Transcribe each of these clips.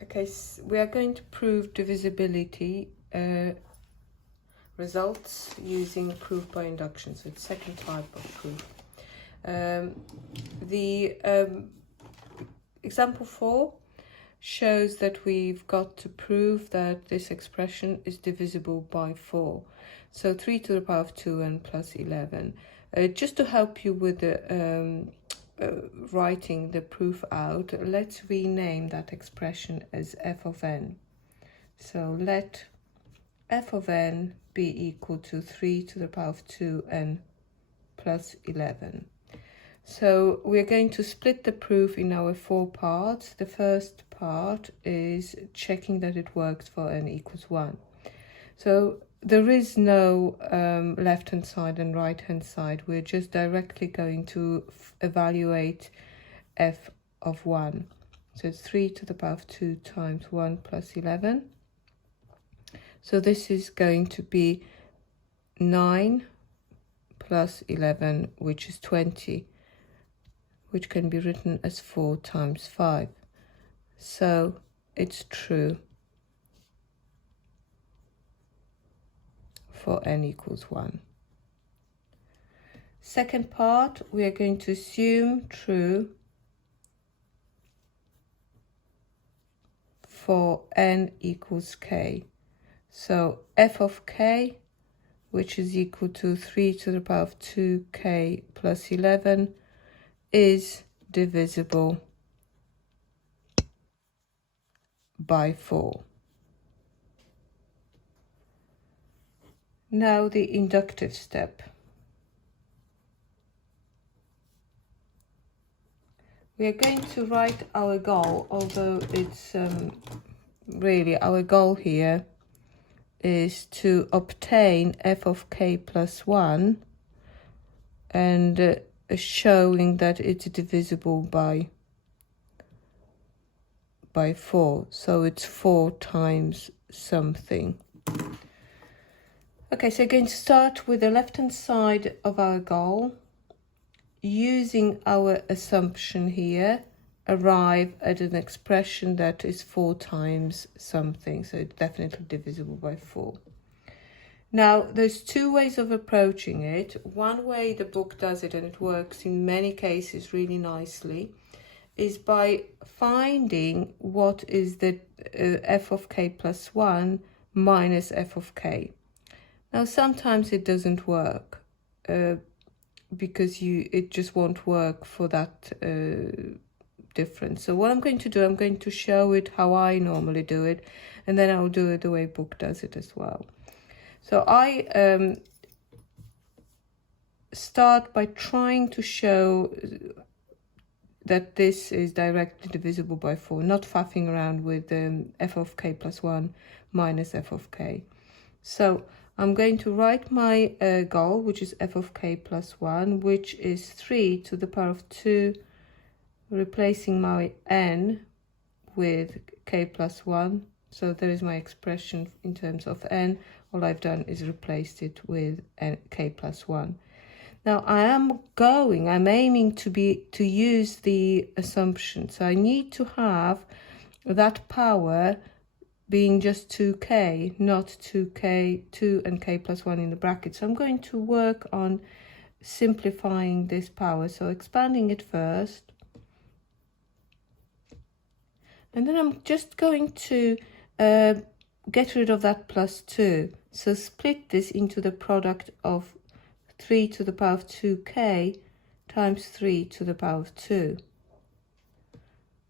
Okay, we are going to prove divisibility results using proof by induction. So it's second type of proof. Example 4 shows that we've got to prove that this expression is divisible by 4. So 3 to the power of 2n plus 11. Just to help you with the writing the proof out, let's rename that expression as f of n. So let f of n be equal to 3 to the power of 2n plus 11. So we're going to split the proof in our 4 parts. The first part is checking that it works for n equals 1. So there is no left-hand side and right-hand side. We're just directly going to evaluate f of 1. So it's 3 to the power of 2 times 1 plus 11. So this is going to be 9 plus 11, which is 20, which can be written as 4 times 5. So it's true for n equals 1. Second part, we are going to assume true for n equals k. So f of k, which is equal to 3 to the power of 2k plus 11, is divisible by 4. Now the inductive step. We are going to write our goal, although it's really our goal here is to obtain f of k plus 1 and showing that it's divisible by 4. So it's 4 times something. Okay, so we're going to start with the left-hand side of our goal. Using our assumption here, arrive at an expression that is 4 times something. So it's definitely divisible by 4. Now, there's 2 ways of approaching it. One way the book does it, and it works in many cases really nicely, is by finding what is the f of k plus 1 minus f of k. Now, sometimes it doesn't work because it just won't work for that difference. So what I'm going to do, I'm going to show it how I normally do it, and then I'll do it the way book does it as well. So I start by trying to show that this is directly divisible by 4, not faffing around with f of k plus 1 minus f of k. So I'm going to write my goal, which is f of k plus 1, which is 3 to the power of 2, replacing my n with k plus 1. So there is my expression in terms of n. All I've done is replaced it with k plus 1. Now I'm aiming to use the assumption. So I need to have that power being just 2k, not 2k, 2 and k plus 1 in the bracket. So I'm going to work on simplifying this power. So expanding it first. And then I'm just going to get rid of that plus 2. So split this into the product of 3 to the power of 2k times 3 to the power of 2.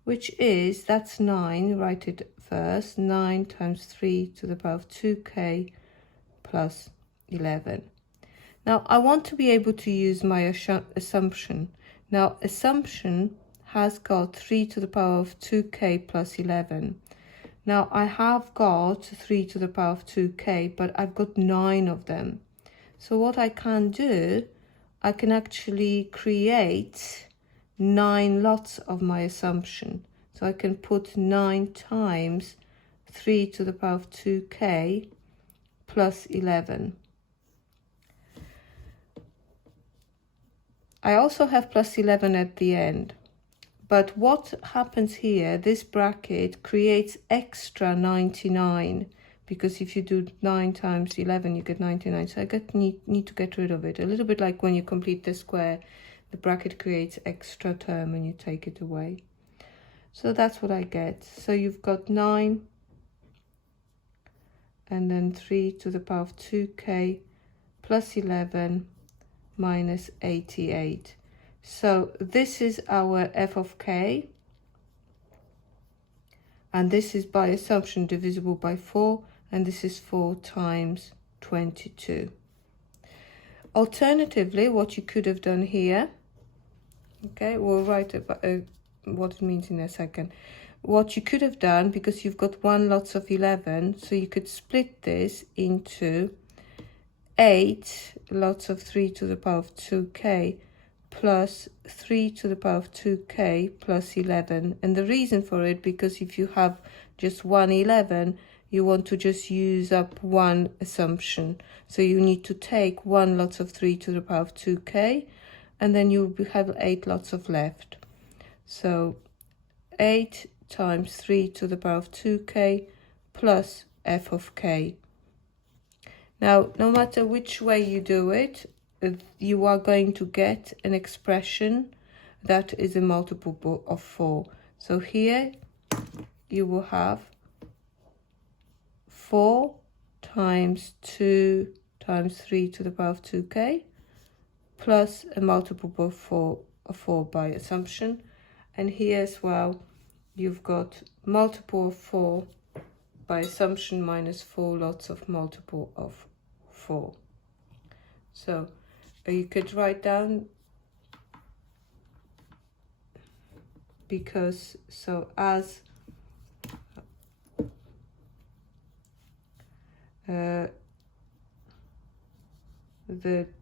Which is, that's 9, write it first, 9 times 3 to the power of 2k plus 11. Now, I want to be able to use my assumption. Now, assumption has got 3 to the power of 2k plus 11. Now, I have got 3 to the power of 2k, but I've got 9 of them. So what I can do, I can actually create 9 lots of my assumption. So I can put 9 times 3 to the power of 2k plus 11. I also have plus 11 at the end, But what happens here, this bracket creates extra 99, because if you do 9 times 11, you get 99. So I need to get rid of it. A little bit like when you complete the square, the bracket creates extra term and you take it away. So that's what I get. So you've got 9 and then 3 to the power of 2k plus 11 minus 88. So this is our f of k, and this is by assumption divisible by 4, and this is 4 times 22. Alternatively, what you could have done here, okay, we'll write about what it means in a second. What you could have done, because you've got 1 lots of 11, so you could split this into 8 lots of 3 to the power of 2k plus 3 to the power of 2k plus 11. And the reason for it, because if you have just 1 11, you want to just use up one assumption. So you need to take 1 lots of 3 to the power of 2k, and then you have 8 lots of left. So 8 times 3 to the power of 2k plus f of k. Now, no matter which way you do it, you are going to get an expression that is a multiple of 4. So here you will have 4 times 2 times 3 to the power of 2k plus a multiple of 4 by assumption. And here as well, you've got multiple of 4 by assumption minus 4 lots of multiple of 4. So you could write down, because so as the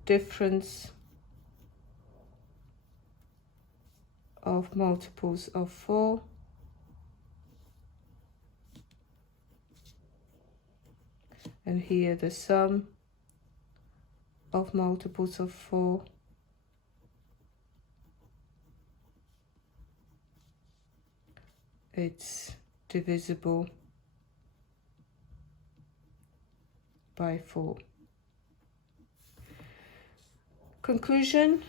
difference of multiples of 4 and here the sum of multiples of 4 it's divisible by 4. Conclusion: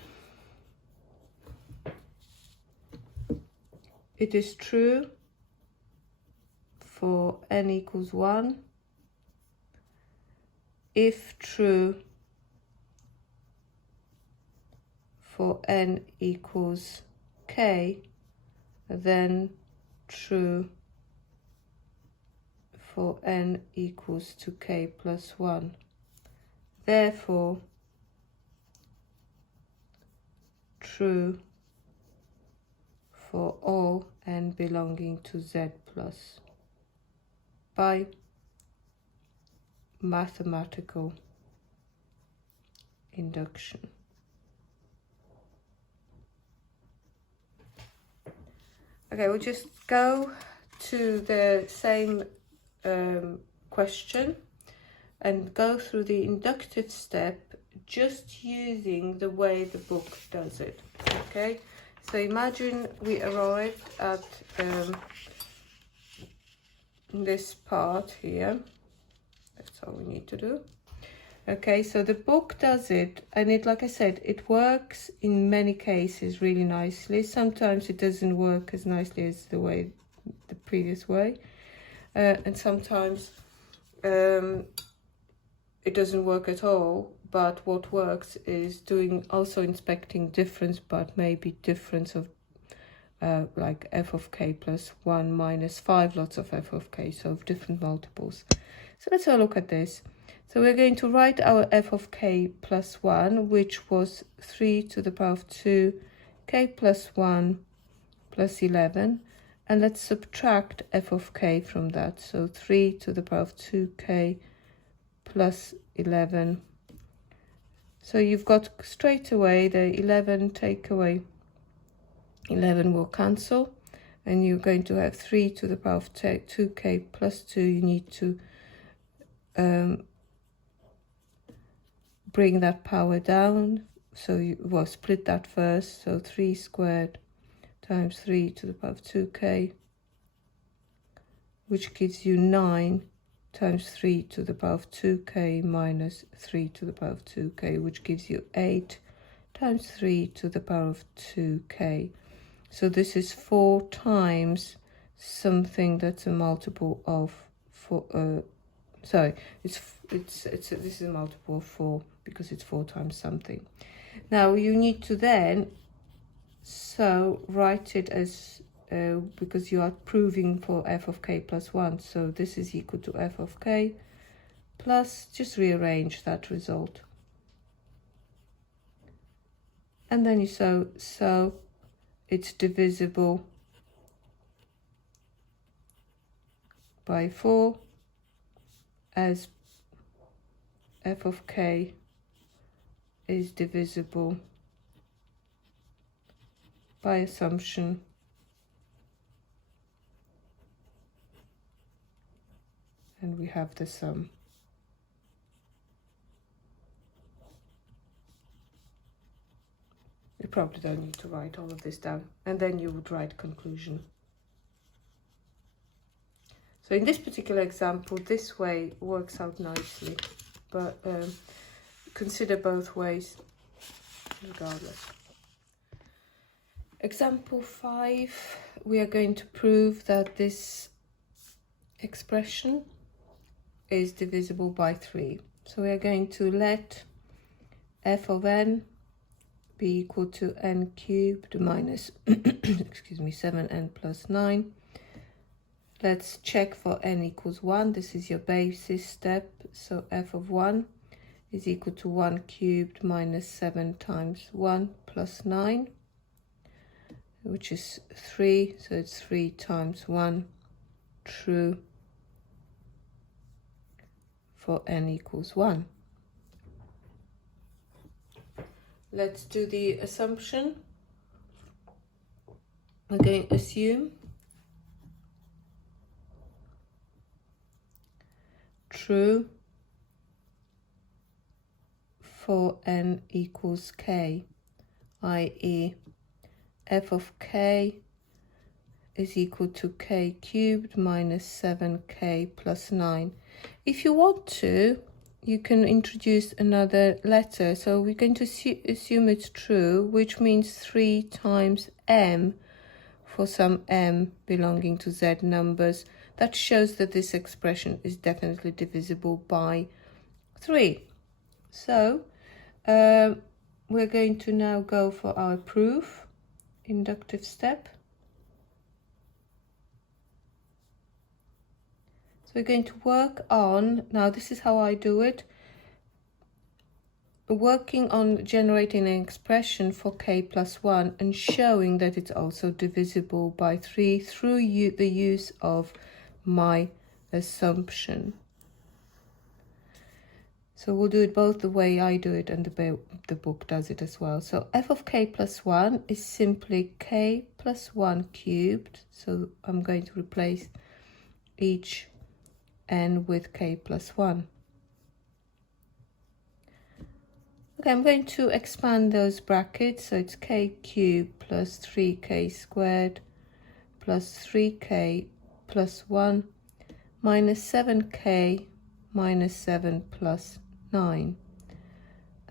it is true for n equals 1 if true for n equals k, then true for n equals to k plus 1. Therefore, true for all n belonging to z plus, by mathematical induction. Okay, we'll just go to the same question and go through the inductive step just using the way the book does it. Okay, so imagine we arrived at this part here. That's all we need to do. Okay, so the book does it, and it, like I said, it works in many cases really nicely. Sometimes it doesn't work as nicely as the previous way, and sometimes it doesn't work at all. But what works is also inspecting difference, but maybe difference of like f of k plus 1 minus 5 lots of f of k, so of different multiples. So let's have a look at this. So we're going to write our f of k plus 1, which was 3 to the power of 2 k plus 1 plus 11. And let's subtract f of k from that. So 3 to the power of 2k plus 11. So you've got straight away the 11, take away 11 will cancel. And you're going to have 3 to the power of 2k plus 2. You need to bring that power down, so you split that first. So 3 squared times 3 to the power of 2k, which gives you 9 times 3 to the power of 2k minus 3 to the power of 2k, which gives you 8 times 3 to the power of 2k. So this is 4 times something that's a multiple of 4. Sorry, this is a multiple of 4 because it's 4 times something. Now you need to then write it as because you are proving for f of k plus 1. So this is equal to f of k plus, just rearrange that result. And then you so it's divisible by 4 as f of k is divisible by assumption and we have the sum. You probably don't need to write all of this down, and then you would write conclusion. So in this particular example, this way works out nicely, but consider both ways regardless. Example 5, we are going to prove that this expression is divisible by 3. So we are going to let f of n be equal to n cubed minus excuse me, 7n plus 9. Let's check for n equals 1. This is your basis step. So f of 1 is equal to 1 cubed minus 7 times 1 plus 9, which is 3. So it's 3 times 1, true, for n equals 1. Let's do the assumption. Again, assume true for n equals k, i.e. f of k is equal to k cubed minus 7k plus 9. If you want to, you can introduce another letter. So we're going to assume it's true, which means 3 times m for some m belonging to z numbers. That shows that this expression is definitely divisible by 3. So we're going to now go for our proof, inductive step. So we're going to work on, now this is how I do it, working on generating an expression for k plus 1 and showing that it's also divisible by 3 through the use of my assumption. So we'll do it both the way I do it and the book does it as well. So f of k plus 1 is simply k plus 1 cubed. So I'm going to replace each n with k plus 1. Okay, I'm going to expand those brackets. So it's k cubed plus 3k squared plus 3k plus 1 minus 7k minus 7 plus 9.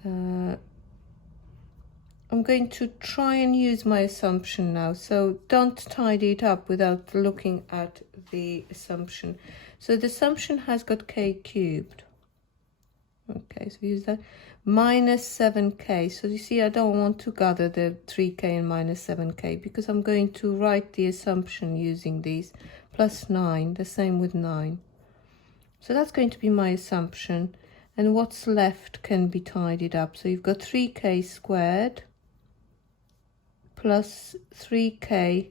I'm going to try and use my assumption now. So don't tidy it up without looking at the assumption. So the assumption has got k cubed. Okay, so use that. Minus 7k. So you see, I don't want to gather the 3k and minus 7k because I'm going to write the assumption using these. Plus 9, the same with 9. So that's going to be my assumption. And what's left can be tidied up. So you've got 3k squared plus 3k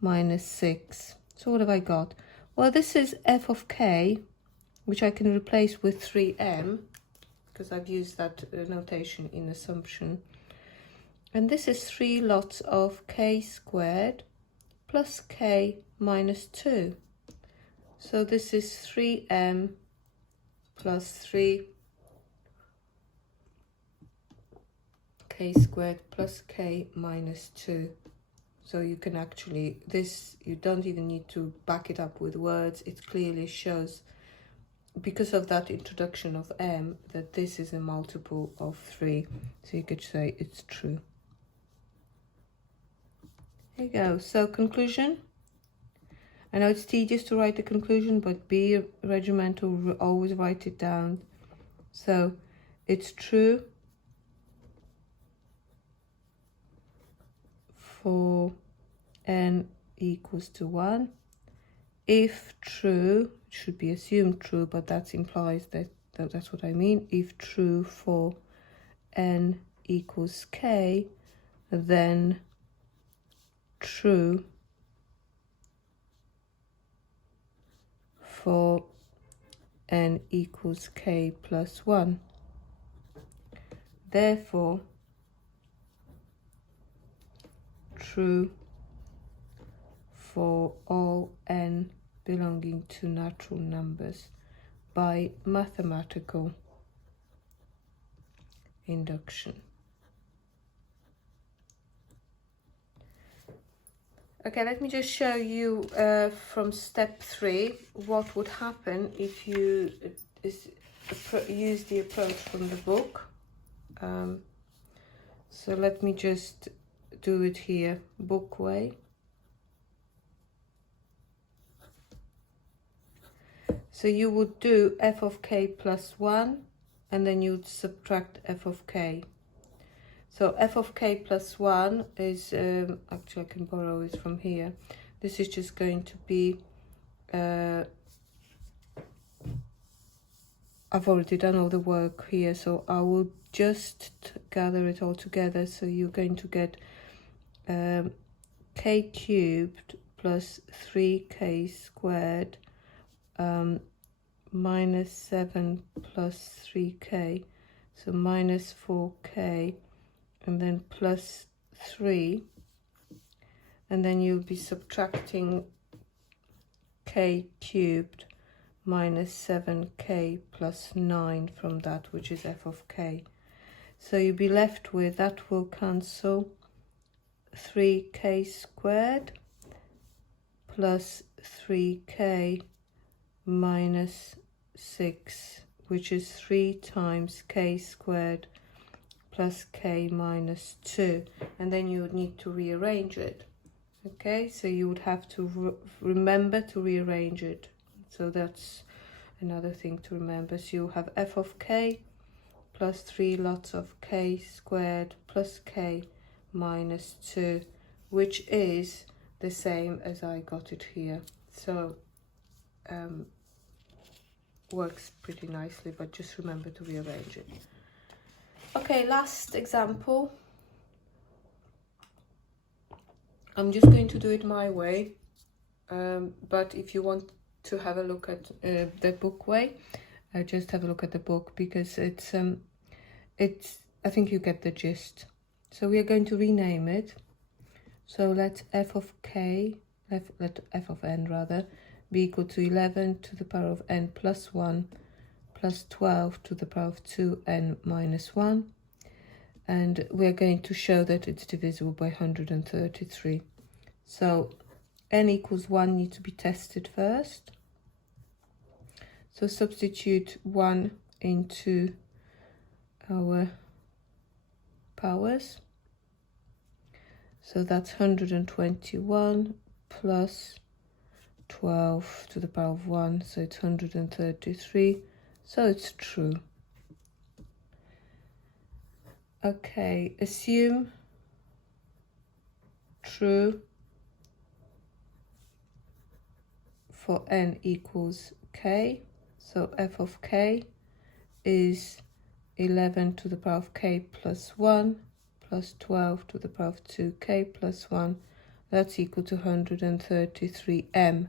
minus 6. So what have I got? Well, this is f of k, which I can replace with 3m, because I've used that notation in assumption. And this is 3 lots of k squared plus k minus 2. So this is 3m plus 3 k squared plus k minus 2. So you can actually, this, you don't even need to back it up with words. It clearly shows, because of that introduction of m, that this is a multiple of 3. So you could say it's true. There you go. So conclusion. I know it's tedious to write the conclusion, but be regimental, always write it down. So it's true for n equals to 1. If true, it should be assumed true, but that implies that's what I mean. If true for n equals k, then true for n equals k plus 1. Therefore, true for all n belonging to natural numbers by mathematical induction. Okay, let me just show you from step 3 what would happen if you use the approach from the book. So let me just do it here, book way. So you would do f of k plus 1, and then you'd subtract f of k. So f of k plus 1 is, actually I can borrow it from here. This is just going to be, I've already done all the work here, so I will just gather it all together. So you're going to get k cubed plus 3k squared minus 7 plus 3k, so minus 4k, and then plus 3, and then you'll be subtracting k cubed minus 7k plus 9 from that, which is f of k. So you'll be left with, that will cancel, 3k squared plus 3k minus 6, which is 3 times k squared plus k minus 2, and then you would need to rearrange it. Okay, so you would have to remember to rearrange it. So that's another thing to remember. So you have f of k plus 3 lots of k squared plus k minus 2, which is the same as I got it here. So works pretty nicely, but just remember to rearrange it. Okay, last example. I'm just going to do it my way, but if you want to have a look at the book way, just have a look at the book, because it's I think you get the gist. So we are going to rename it. So let f of k, let f of n rather, be equal to 11 to the power of n plus 1 plus 12 to the power of 2n minus 1. And we're going to show that it's divisible by 133. So n equals 1 need to be tested first. So substitute 1 into our powers. So that's 121 plus 12 to the power of 1, so it's 133, so it's true. Okay, assume true for n equals k, so f of k is 11 to the power of k plus 1 plus 12 to the power of 2k plus 1, that's equal to 133m,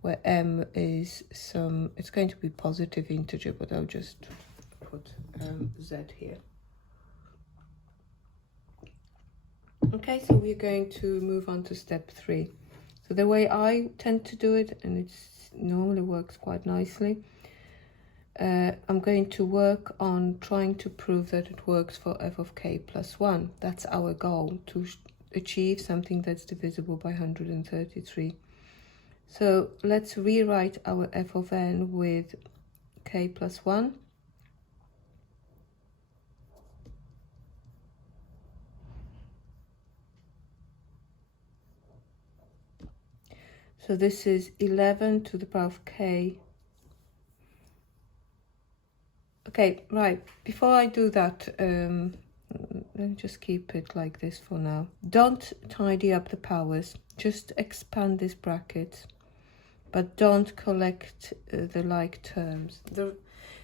where m is some, it's going to be positive integer, but I'll just put z here. Okay, so we're going to move on to step 3. So the way I tend to do it, and it normally works quite nicely, I'm going to work on trying to prove that it works for f of k plus 1. That's our goal, achieve something that's divisible by 133. So let's rewrite our f of n with k plus 1. So this is 11 to the power of k. Okay, right, before I do that, let me just keep it like this for now. Don't tidy up the powers, just expand this bracket, but don't collect the like terms.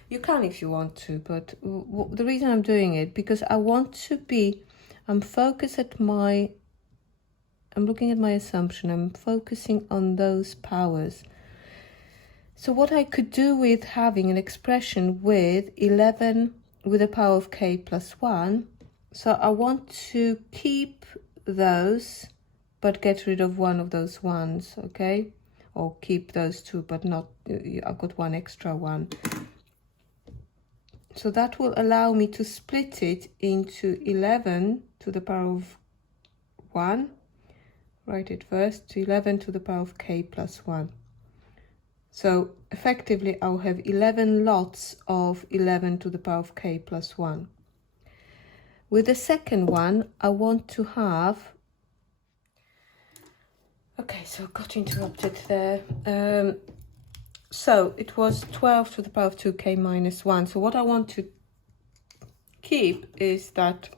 You can if you want to, but the reason I'm doing it, because I want to be, I'm looking at my assumption, I'm focusing on those powers. So what I could do with having an expression with 11 with the power of k plus 1, so I want to keep those, but get rid of one of those ones, okay? Or keep those two, but not, I've got one extra one. So that will allow me to split it into 11 to the power of 1, write it first, to 11 to the power of k plus 1. So effectively I'll have 11 lots of 11 to the power of k plus 1. With the second one, I want to have, okay, so I got interrupted there. So it was 12 to the power of 2k minus 1. So what I want to keep is that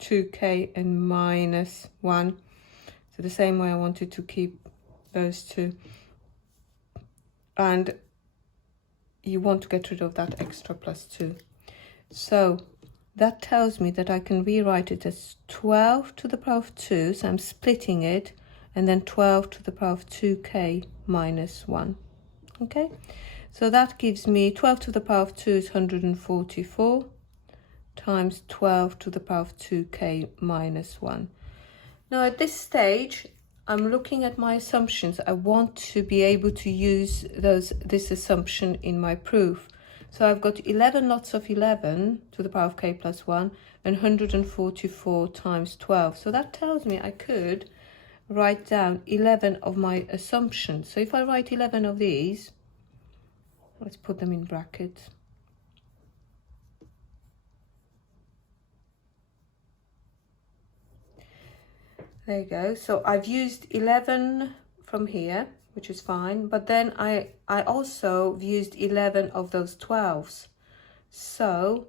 2k and minus 1. So the same way I wanted to keep those two. And you want to get rid of that extra plus 2. So that tells me that I can rewrite it as 12 to the power of 2. So I'm splitting it, and then 12 to the power of 2k minus 1. Okay, so that gives me 12 to the power of 2 is 144 times 12 to the power of 2k minus 1. Now at this stage, I'm looking at my assumptions. I want to be able to use this assumption in my proof. So I've got 11 lots of 11 to the power of k plus 1 and 144 times 12. So that tells me I could write down 11 of my assumptions. So if I write 11 of these, let's put them in brackets. There you go. So I've used 11 from here, which is fine. But then I also used 11 of those 12s. So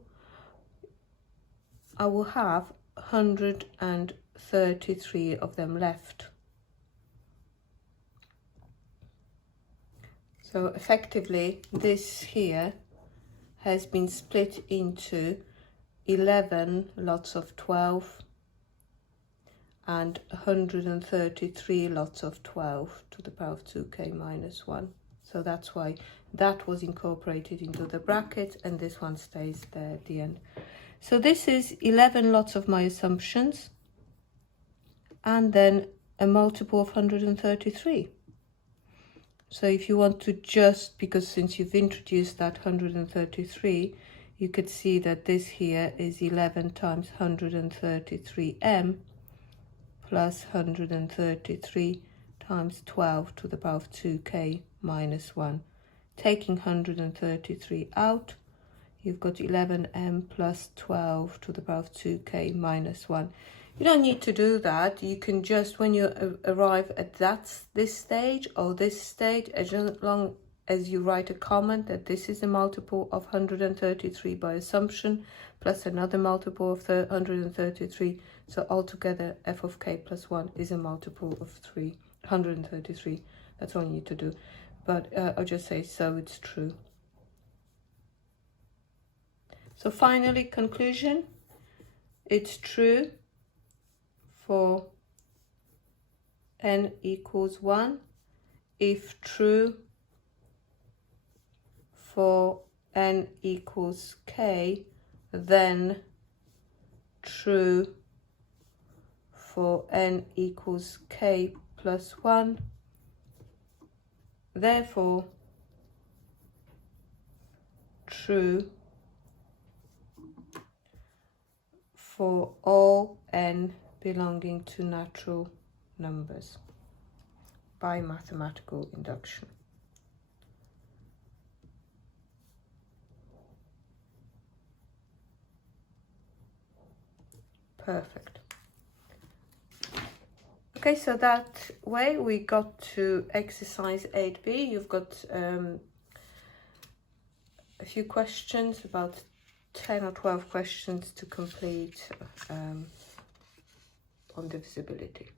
I will have 133 of them left. So effectively, this here has been split into 11 lots of 12 and 133 lots of 12 to the power of 2k minus 1. So that's why that was incorporated into the bracket, and this one stays there at the end. So this is 11 lots of my assumptions, and then a multiple of 133. So if you want to just, because since you've introduced that 133, you could see that this here is 11 times 133m plus 133 times 12 to the power of 2k minus 1. Taking 133 out, you've got 11m plus 12 to the power of 2k minus 1. You don't need to do that. You can just, when you arrive at this stage or this stage, as long as you write a comment that this is a multiple of 133 by assumption, plus another multiple of 133. So altogether, f of k plus 1 is a multiple of 133. That's all you need to do. But I'll just say, so it's true. So finally, conclusion, it's true for n equals 1, if true for n equals k, then true for n equals k plus 1, therefore true for all n belonging to natural numbers by mathematical induction. Perfect. Okay, so that way we got to exercise 8b. You've got a few questions, about 10 or 12 questions to complete on divisibility.